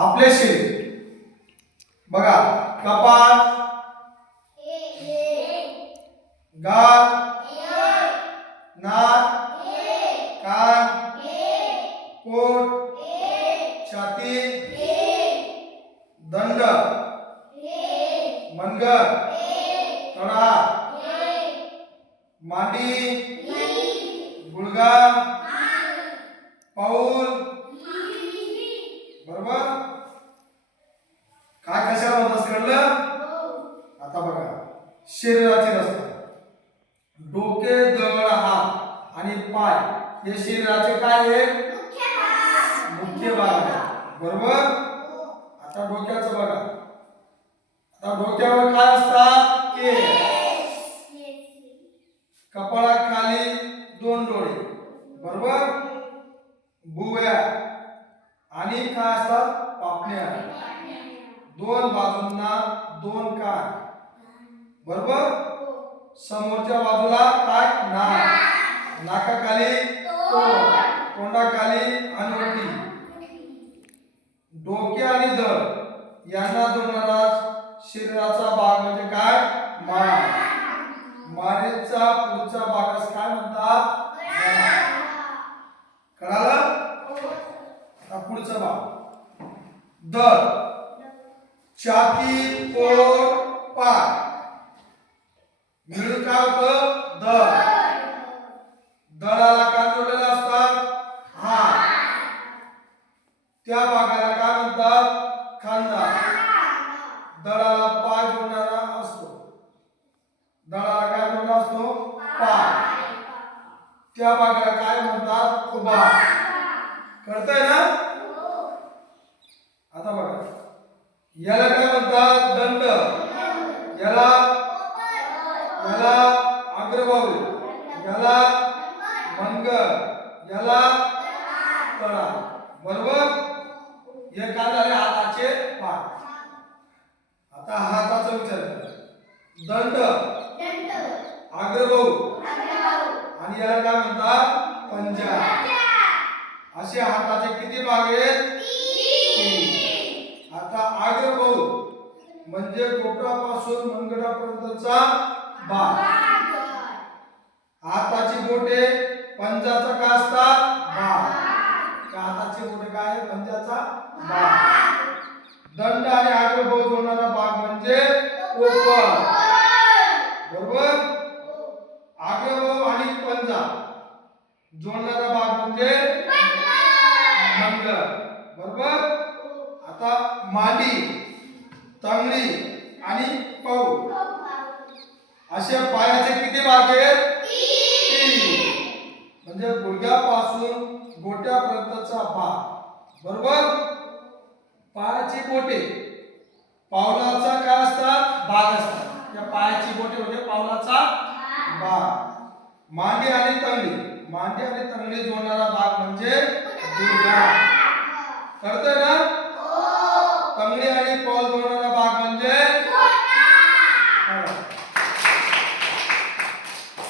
आपले शरीर बघा, कपाळ, गाल, नाक, कान, पोट, छाती, दंड, मनगट, तळा, मांडी, गुडघा, पाऊल, बरोबर. काय कशाला म्हणतात कळलं? आता बघा, शरीराचे रचना, डोके, दळ, हात आणि पाय हे शरीराचे काय आहेत? मुख्य भाग आहेत, बरोबर. आता डोक्याचं बघा, आता डोक्यावर काय असतात? केस. कपाळाखाली दोन डोळे, बरोबर. भुवया आणि काय असतात? पापण्या. दोन बाजूंना दोन कान, बरोबर. समोरच्या बाजूला काय? नाक. नाकाखाली तोंड, तोंडाखाली हनुवटी. डोके आणि धड यांना जोडणारा शरीराचा भाग म्हणजे काय? मान. मानेचा पुढचा भागास काय म्हणतात? कळालं? आता पुढचा भाग, धड, छाती, पोट, पाय मिळून काय होतं? धड. धडाला काय जोडलेला असतात? हात. त्या भागाला काय म्हणतात? खांदा. धडाला पाय जोडणारा असतो, धडाला काय जोडला असतो? पाय. त्या भागाला काय म्हणतात? खुबा. कळतंय ना? आता बघा, याला काय म्हणतात? दंड. याला अग्रबाहू, याला मनगट, याला तळा, बरोबर. हे काय झाले? हाताचे पाय. आता हाताचा विचार करा, दंड, अग्रबाहू आणि याला काय म्हणतात? पंजा. असे हाताचे किती भाग आहेत? तीन. आता अग्रबाहू म्हणजे कोपरापासून मनगटापर्यंतचा भाग. हाताची बोटे पंजाचा काय असतात? भाग. त्या हाताची बोटे काय? पंजाचा भाग. दंड आणि अग्रबाहू जोडणारा भाग म्हणजे कोपर, बरोबर. अग्रबाहू आणि पंजा जोडणारा भाग म्हणजे मनगट, बरोबर. आता मांडी, तंगडी आणि पाऊल अशा पायाचे किती भाग आहेत? तीन. म्हणजे गुडघ्यापासून गोट्यापर्यंतचा भाग, बरोबर. पायाची बोटे पावलाचा काय असतात? भाग असतात. या पायाची बोटे म्हणजे पावलाचा भाग. मांडी आणि तंगडी जोडणारा भाग म्हणजे गुडघा.